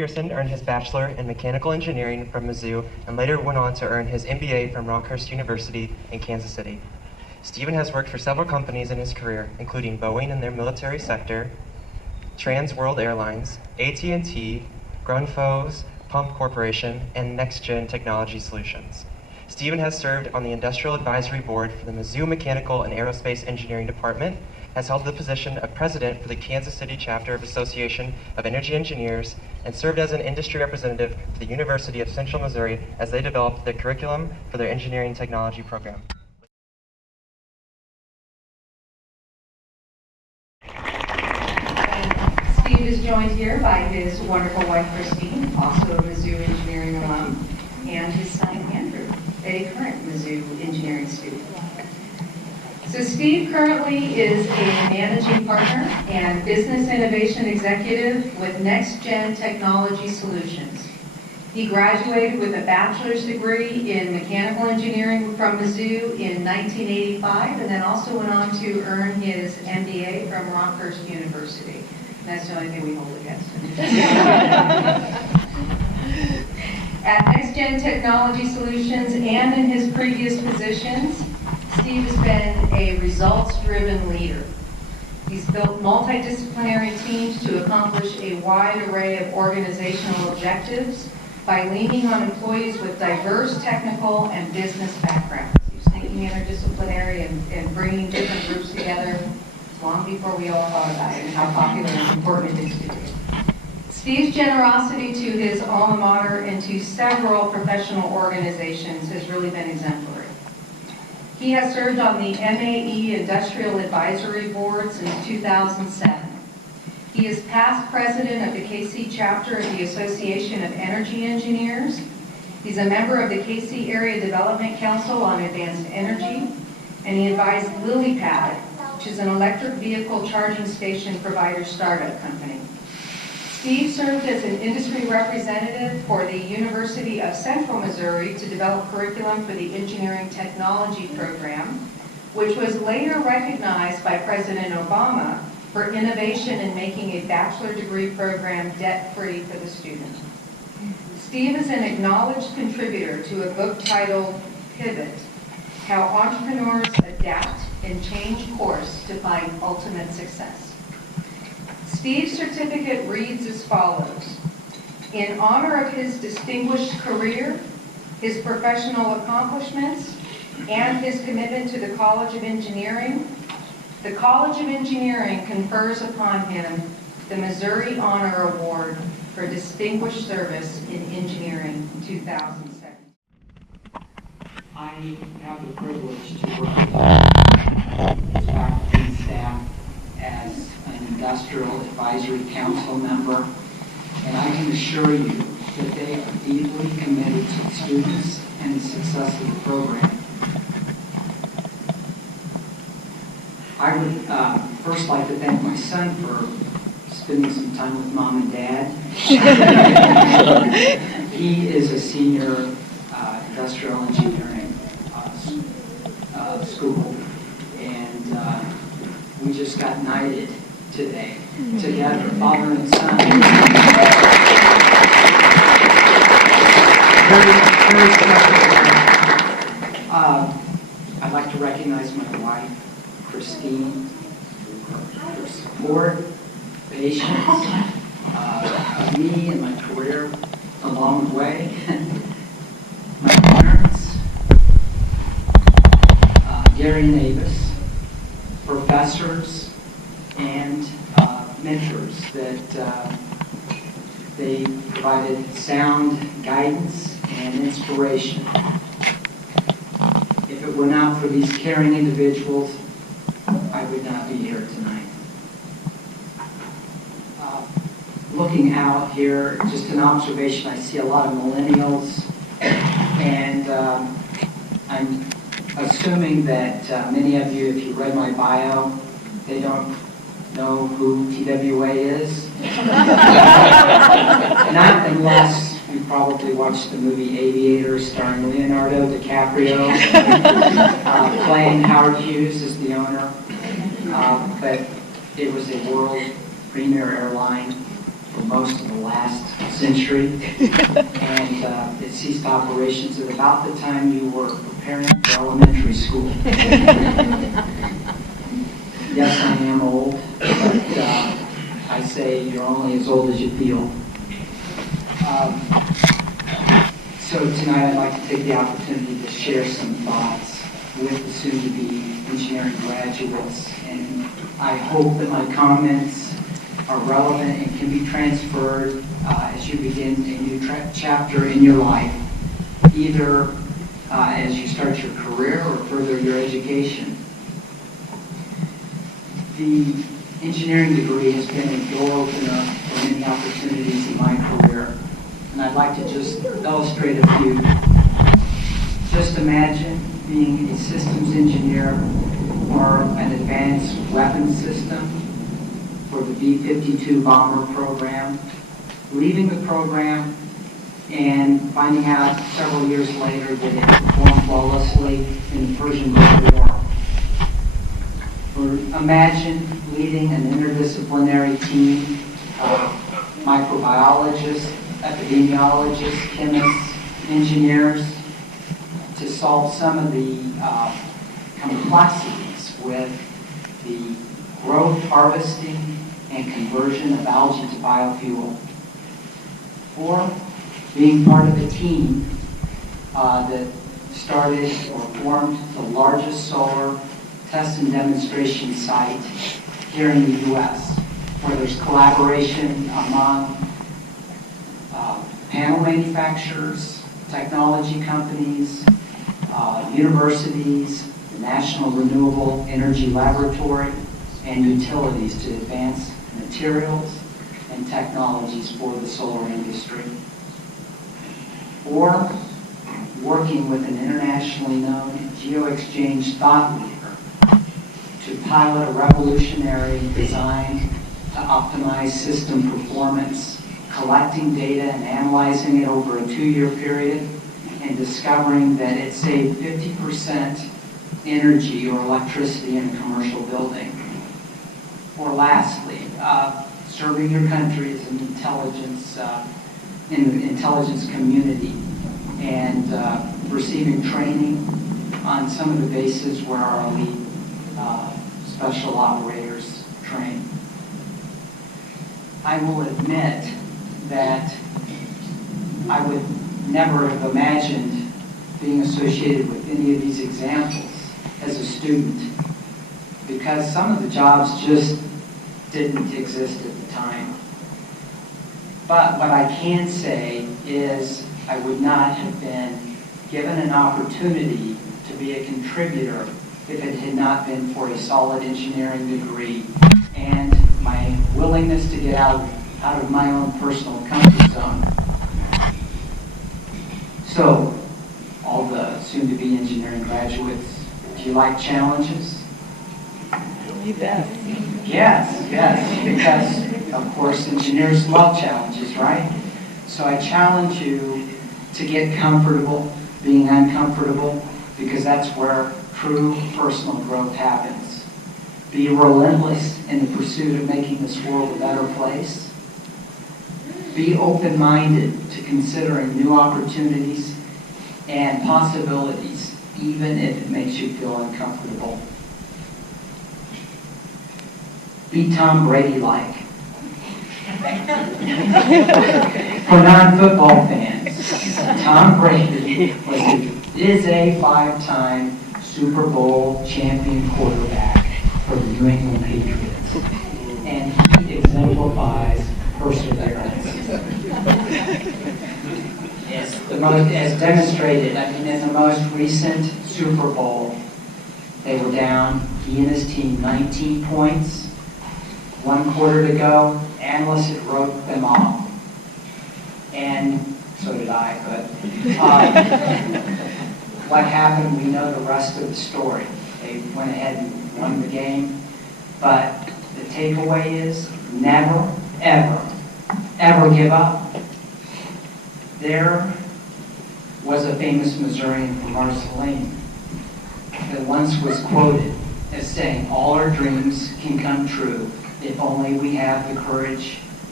Pearson earned his Bachelor in Mechanical Engineering from Mizzou and later went on to earn his MBA from Rockhurst University in Kansas City. Stephen has worked for several companies in his career, including Boeing in their military sector, Trans World Airlines, AT&T, Grundfos Pump Corporation, and Next Gen Technology Solutions. Stephen has served on the Industrial Advisory Board for the Mizzou Mechanical and Aerospace Engineering Department, has held the position of President for the Kansas City Chapter of Association of Energy Engineers, and served as an industry representative for the University of Central Missouri as they developed the curriculum for their engineering technology program. Steve is joined here by his wonderful wife, Christine, also a Mizzou engineering alum, and his son, Andrew, a current Mizzou engineering student. So Steve currently is a managing partner and business innovation executive with Next Gen Technology Solutions. He graduated with a bachelor's degree in mechanical engineering from Mizzou in 1985, and then also went on to earn his MBA from Rockhurst University. That's the only thing we hold against him. At Next Gen Technology Solutions and in his previous positions, Steve has been a results-driven leader. He's built multidisciplinary teams to accomplish a wide array of organizational objectives by leaning on employees with diverse technical and business backgrounds. He's thinking interdisciplinary and bringing different groups together long before we all thought about it and how popular and important it is to do. Steve's generosity to his alma mater and to several professional organizations has really been exemplary. He has served on the MAE Industrial Advisory Board since 2007. He is past president of the KC chapter of the Association of Energy Engineers. He's a member of the KC Area Development Council on Advanced Energy, and he advised LilyPad, which is an electric vehicle charging station provider startup company. Steve served as an industry representative for the University of Central Missouri to develop curriculum for the Engineering Technology Program, which was later recognized by President Obama for innovation in making a bachelor degree program debt-free for the student. Steve is an acknowledged contributor to a book titled Pivot: How Entrepreneurs Adapt and Change Course to Find Ultimate Success. Steve's certificate reads as follows: in honor of his distinguished career, his professional accomplishments, and his commitment to the College of Engineering, the College of Engineering confers upon him the Missouri Honor Award for Distinguished Service in Engineering 2007. I have the privilege to work with faculty and staff as an Industrial Advisory Council member, and I can assure you that they are deeply committed to the students and the success of the program. I would first like to thank my son for spending some time with Mom and Dad. He is a senior industrial engineering school, and we just got knighted today, together, father and son. Very special. I'd like to recognize my wife, Christine, for her support, patience of me and my career along the way. My parents, Gary and Avis, professors, and mentors that they provided sound guidance and inspiration. If it were not for these caring individuals, I would not be here tonight. Looking out here, just an observation, I see a lot of millennials, and I'm assuming that many of you, if you read my bio, they don't know who TWA is. Not unless you probably watched the movie Aviator starring Leonardo DiCaprio, playing Howard Hughes as the owner. But it was a world premier airline, for most of the last century, and it ceased operations at about the time you were preparing for elementary school. Yes, I am old, but I say you're only as old as you feel. So tonight I'd like to take the opportunity to share some thoughts with the soon-to-be engineering graduates, and I hope that my comments are relevant and can be transferred as you begin a new chapter in your life, either as you start your career or further your education. The engineering degree has been a door opener for many opportunities in my career, and I'd like to just illustrate a few. Just imagine being a systems engineer for an advanced weapons system for the B-52 bomber program, leaving the program and finding out several years later that it performed flawlessly in the Persian Gulf War. Or imagine leading an interdisciplinary team of microbiologists, epidemiologists, chemists, engineers, to solve some of the complexities with the growth, harvesting, and conversion of algae to biofuel. Or being part of a team that started or formed the largest solar test and demonstration site here in the U.S., where there's collaboration among panel manufacturers, technology companies, universities, the National Renewable Energy Laboratory, and utilities to advance materials and technologies for the solar industry. Or working with an internationally known geo-exchange thought leader to pilot a revolutionary design to optimize system performance, collecting data and analyzing it over a 2-year period, and discovering that it saved 50% energy or electricity in a commercial building. Or lastly, serving your country as an intelligence in the intelligence community and receiving training on some of the bases where our elite special operators train. I will admit that I would never have imagined being associated with any of these examples as a student, because some of the jobs just didn't exist at the time. But what I can say is I would not have been given an opportunity to be a contributor if it had not been for a solid engineering degree and my willingness to get out of my own personal comfort zone. So, all the soon-to-be engineering graduates, do you like challenges? Yes. Yes, because, of course, engineers love challenges, right? So I challenge you to get comfortable being uncomfortable, because that's where true personal growth happens. Be relentless in the pursuit of making this world a better place. Be open-minded to considering new opportunities and possibilities, even if it makes you feel uncomfortable. Be Tom Brady-like. For non-football fans, Tom Brady is a 5-time Super Bowl champion quarterback for the New England Patriots, and he exemplifies perseverance. As demonstrated, in the most recent Super Bowl, they were down, he and his team, 19 points. 1 quarter to go, analysts had wrote them off. And so did I, but what happened, we know the rest of the story. They went ahead and won the game. But the takeaway is never, ever, ever give up. There was a famous Missourian from Marceline that once was quoted as saying, "All our dreams can come true if only we have the courage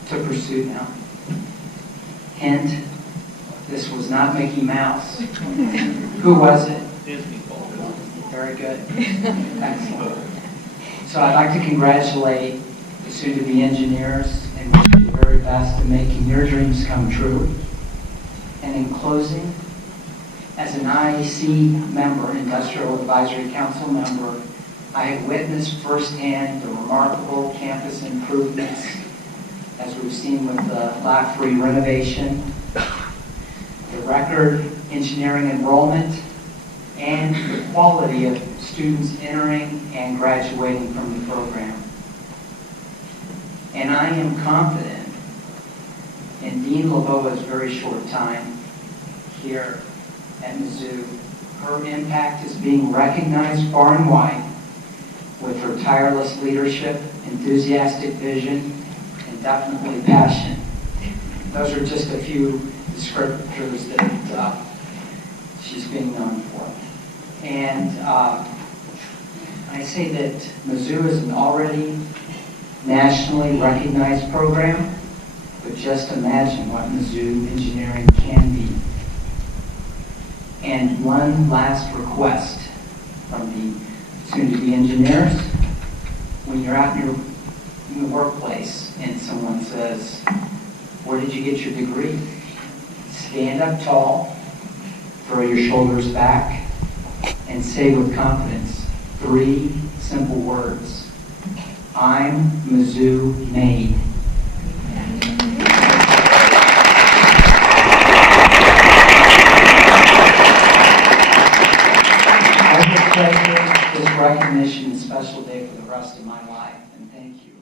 to pursue them. Hint, this was not Mickey Mouse. Who was it? Disney. Very good. Excellent. So I'd like to congratulate the soon-to-be engineers and wish you the very best in making your dreams come true. And in closing, as an IEC member, Industrial Advisory Council member, I have witnessed firsthand the remarkable campus improvements, as we've seen with the lab-free renovation, the record engineering enrollment, and the quality of students entering and graduating from the program. And I am confident in Dean Laboa's very short time here at Mizzou, her impact is being recognized far and wide with her tireless leadership, enthusiastic vision, and definitely passion. Those are just a few descriptors that she's being known for. And I say that Mizzou is an already nationally recognized program, but just imagine what Mizzou engineering can be. And one last request from the soon-to-be engineers. When you're out in the workplace and someone says, "Where did you get your degree?" Stand up tall, throw your shoulders back, and say with confidence 3 simple words: "I'm Mizzou made." I will treasure this recognition and special day for the rest of my life, and thank you.